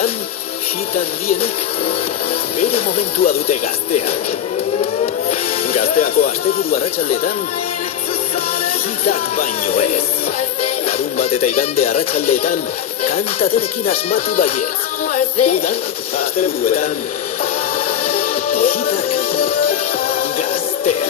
udan, hit handienek bere momentua dute gazteak. Gazteako asteburu arratsaldetan hitak baino ez. Larunbat eta igande arratsaldeetan kanta denekin asmatu baietz. Udan, asteburuetan hitak gazteak.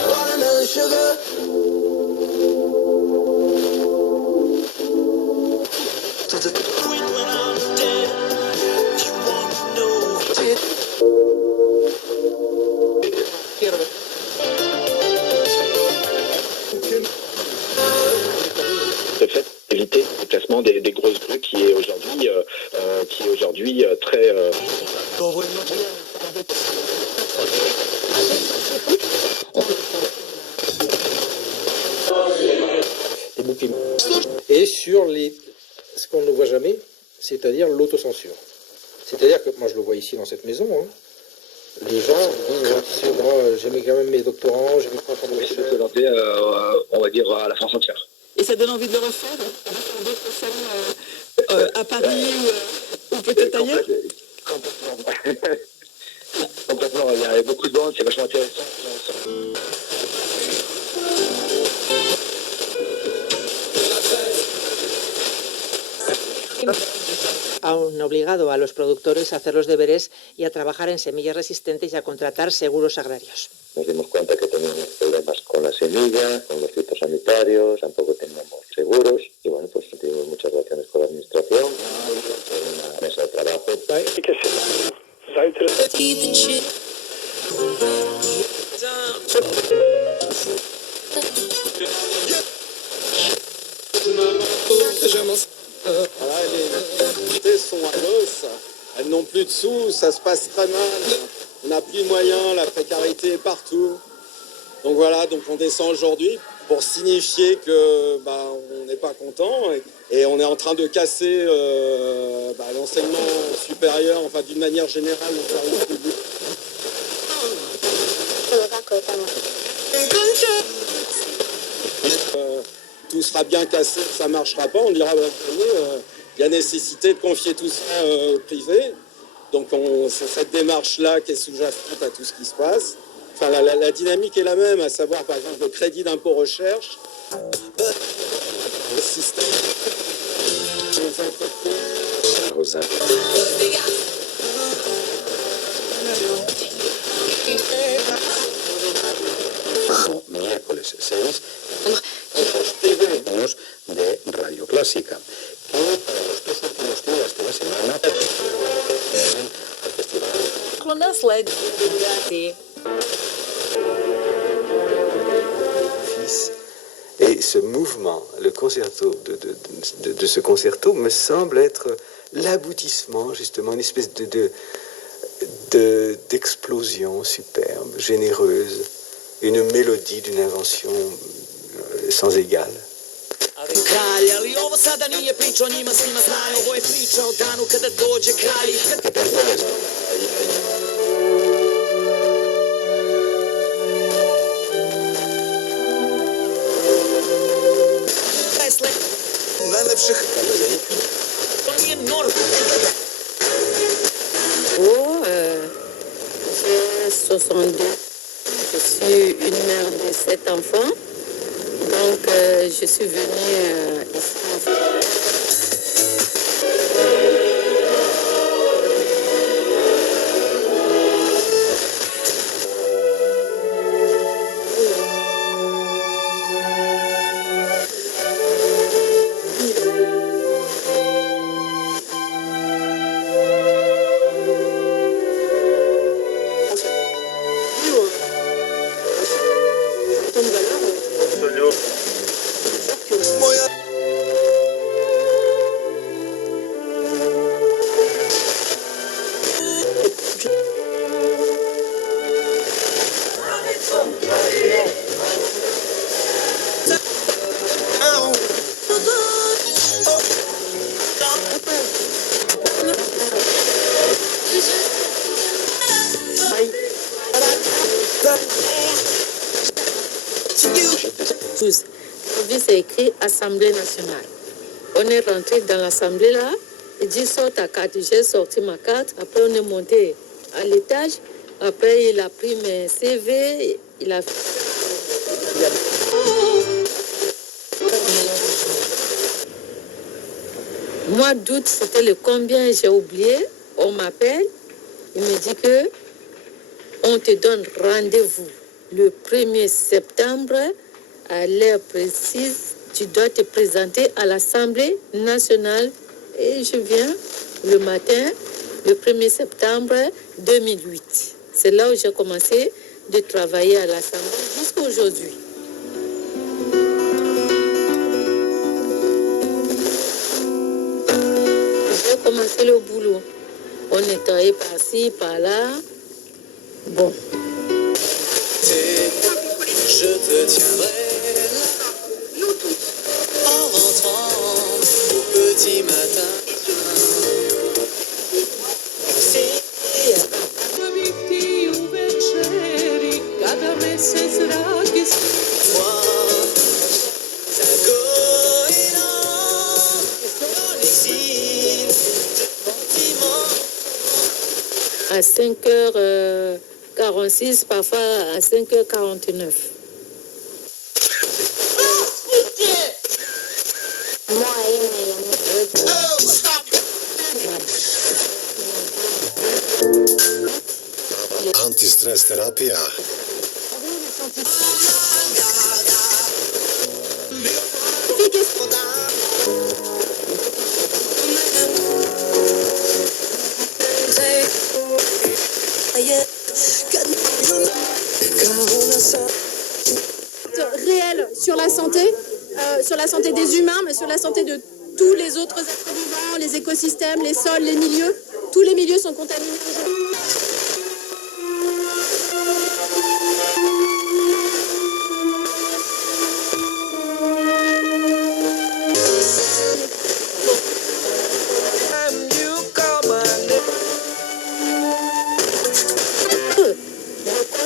Le fait d'éviter le placement des grosses grues qui est aujourd'hui très... Et sur ce qu'on ne voit jamais, c'est-à-dire l'autocensure. C'est-à-dire que, moi je le vois ici dans cette maison, hein, les gens disent, j'aimais quand même mes doctorants, j'aimais pas prendre se présenter, on va dire, à la France entière. Et ça donne envie de le refaire, dans d'autres salles à Paris ou peut-être ailleurs? Complètement, il y a beaucoup de bandes, c'est vachement intéressant. Han obligado a los productores a hacer los deberes y a trabajar en semillas resistentes y a contratar seguros agrarios. Nos dimos cuenta que teníamos problemas con la semilla, con los fitosanitarios, tampoco teníamos seguros y bueno, pues tuvimos muchas relaciones con la administración, una mesa de trabajo. Voilà, les unités sont à l'os, elles n'ont plus de sous, ça se passe très mal, on n'a plus de moyens, la précarité est partout. Donc voilà, donc on descend aujourd'hui pour signifier que on n'est pas content et on est en train de casser l'enseignement supérieur, enfin d'une manière générale, le service public. Tout sera bien cassé, ça ne marchera pas, on dira, il y a nécessité de confier tout ça au privé. Donc c'est cette démarche-là qui est sous-jacente à tout ce qui se passe. Enfin, la dynamique est la même, à savoir par exemple le crédit d'impôt recherche. Le système. Miércoles 6 los de Radio Clásica, que para los 2 últimos días de la semana al festival. Et ce mouvement, le concerto de ce concerto me semble être l'aboutissement, justement, une espèce d'explosion superbe, généreuse, une mélodie d'une invention sans égale. J'ai 62. Je suis une mère de 7 enfants. Donc, je suis venue ici en France. Aujourd'hui, c'est écrit Assemblée nationale. On est rentré dans l'Assemblée là, Il dit sort ta carte. J'ai sorti ma carte. Après, on est monté à l'étage. Après, il a pris mes CV. Il a Mois d'août, c'était le combien, j'ai oublié. On m'appelle. Il me dit que on te donne rendez-vous le 1er septembre à l'heure précise. Tu dois te présenter à l'Assemblée nationale. Et je viens le matin, le 1er septembre 2008. C'est là où j'ai commencé de travailler à l'Assemblée jusqu'à aujourd'hui. J'ai commencé le boulot. On est allé par-ci, par-là. Bon. Je te tiendrai en rentrant au petit matin. À 5h46, parfois à 5h49. Antistress terapia. Réel sur la santé des humains, mais sur la santé de tous les autres êtres vivants, les écosystèmes, les sols, les milieux. Tous les milieux sont contaminés.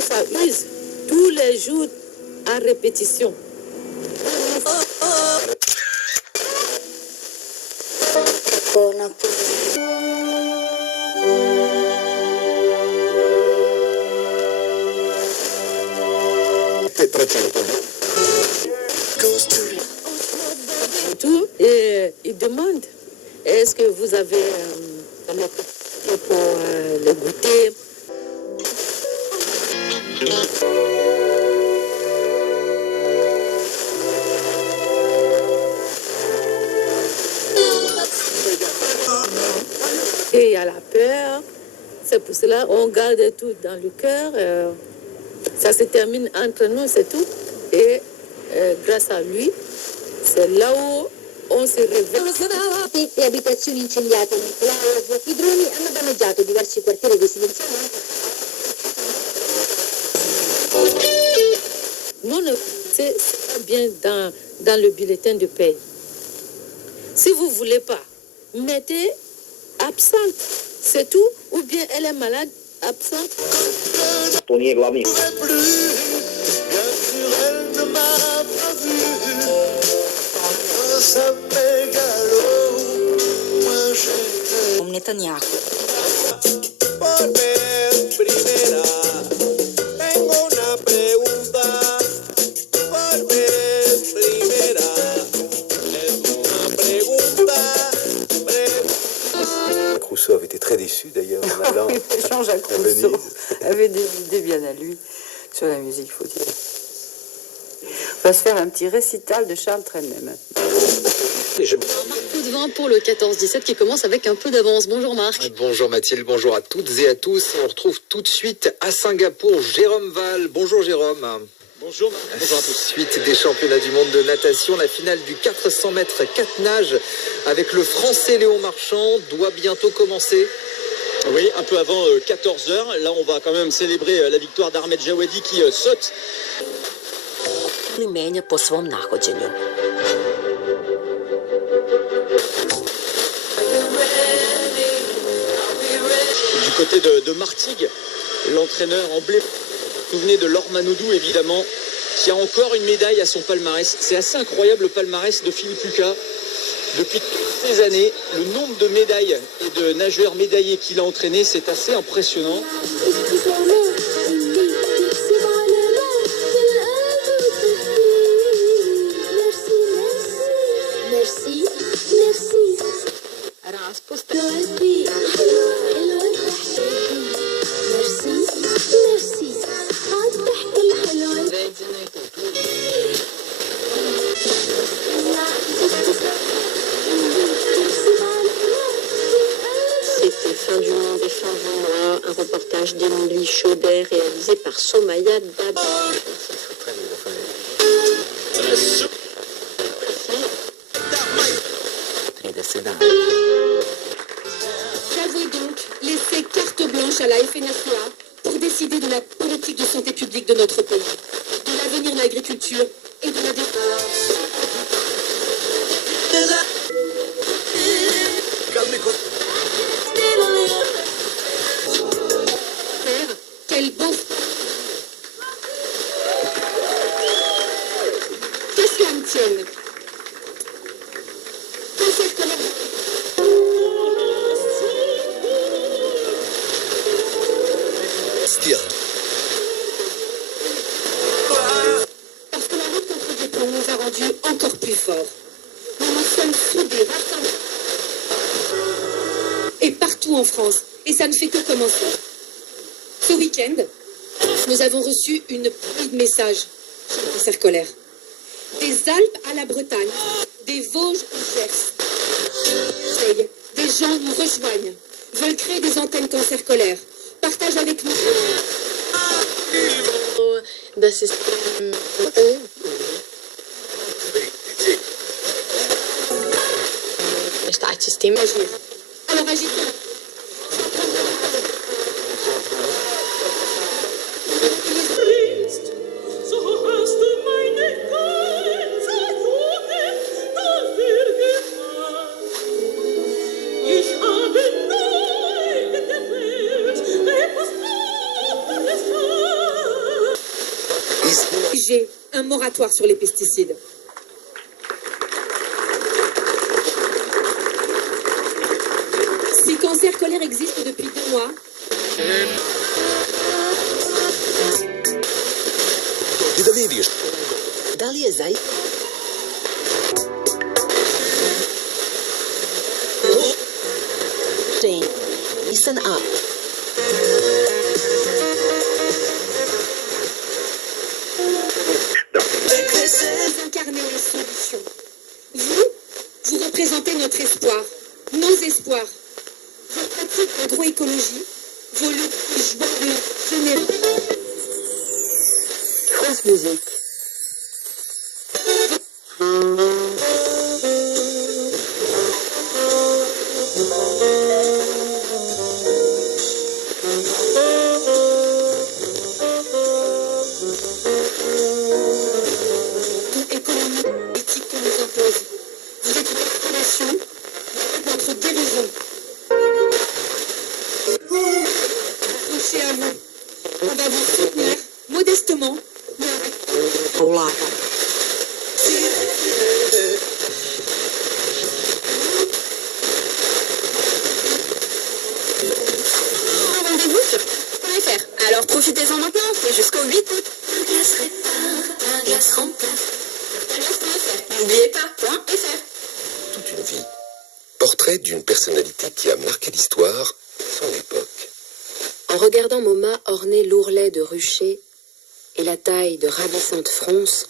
Ça use tous les jours à répétition. Tout, et il demande, est-ce que vous avez pour le goûter? Et il y a la peur, c'est pour cela qu'on garde tout dans le cœur. Ça se termine entre nous, c'est tout. Et grâce à lui, c'est là où on se réveille. Le abitazioni incendiate nel Laos, i droni hanno danneggiato diversi quartieri residenziali. Non, c'est pas bien dans le bulletin de paie. Si vous ne voulez pas, mettez absente, c'est tout. Ou bien elle est malade, absente. Netanyahu. Rousseau avait été très déçu d'ailleurs en allant Jean-Jacques à Venise. Rousseau avait des idées bien à lui sur la musique, faut dire. On va se faire un petit récital de Charles Trenet maintenant. Marc Potvin pour le 14-17 qui commence avec un peu d'avance. Bonjour Marc. Bonjour Mathilde, bonjour à toutes et à tous. On retrouve tout de suite à Singapour Jérôme Val. Bonjour Jérôme. Bonjour, bonjour à tous. Suite des championnats du monde de natation, la finale du 400 mètres 4 nages avec le Français Léon Marchand doit bientôt commencer. Oui, un peu avant 14h. Là, on va quand même célébrer la victoire d'Ahmed Jawadi qui saute. Menja po svom nahođenju. Du côté de Martigues, l'entraîneur emblématique, vous venez de Laure Manodou évidemment, qui a encore une médaille à son palmarès. C'est assez incroyable le palmarès de Philippe Lucas. Depuis toutes ces années, le nombre de médailles et de nageurs médaillés qu'il a entraîné, c'est assez impressionnant. Merci, merci. C'était Fin du monde et fin du mois, un reportage d'Émilie Chaubert réalisé par Somaya Dab. J'avais donc laissé carte blanche à la FNSEA pour décider de la politique de santé publique de notre pays, de l'avenir de l'agriculture et de la défense. Père, quel beau... Qu'est-ce qu'elle me tienne? Parce que la lutte contre les plans nous a rendus encore plus forts. Nous nous sommes soudés, rassemblés. Et partout en France. Et ça ne fait que commencer. Ce week-end, nous avons reçu une pluie de messages sur le cancer colère. Des Alpes à la Bretagne, des Vosges au Gers. Des gens nous rejoignent, veulent créer des antennes cancer colère. Partagent avec nous. Alors agitons. J'ai un moratoire sur les pesticides. Si cancer colère existe depuis 2 mois, Listen up. vous incarnez les solutions. Vous représentez notre espoir, nos espoirs. Vos pratiques d'agroécologie, vos luttes joyeuses, généreuses. France Musique. On va vous soutenir modestement, mais avec... Rendez-vous sur .fr. Alors profitez-en maintenant, c'est jusqu'au 8 août. N'oubliez pas, .fr. Toute une vie. Portrait d'une personnalité qui a marqué l'histoire de son époque. En regardant MoMA orner l'ourlet de rucher et la taille de ravissante fronce,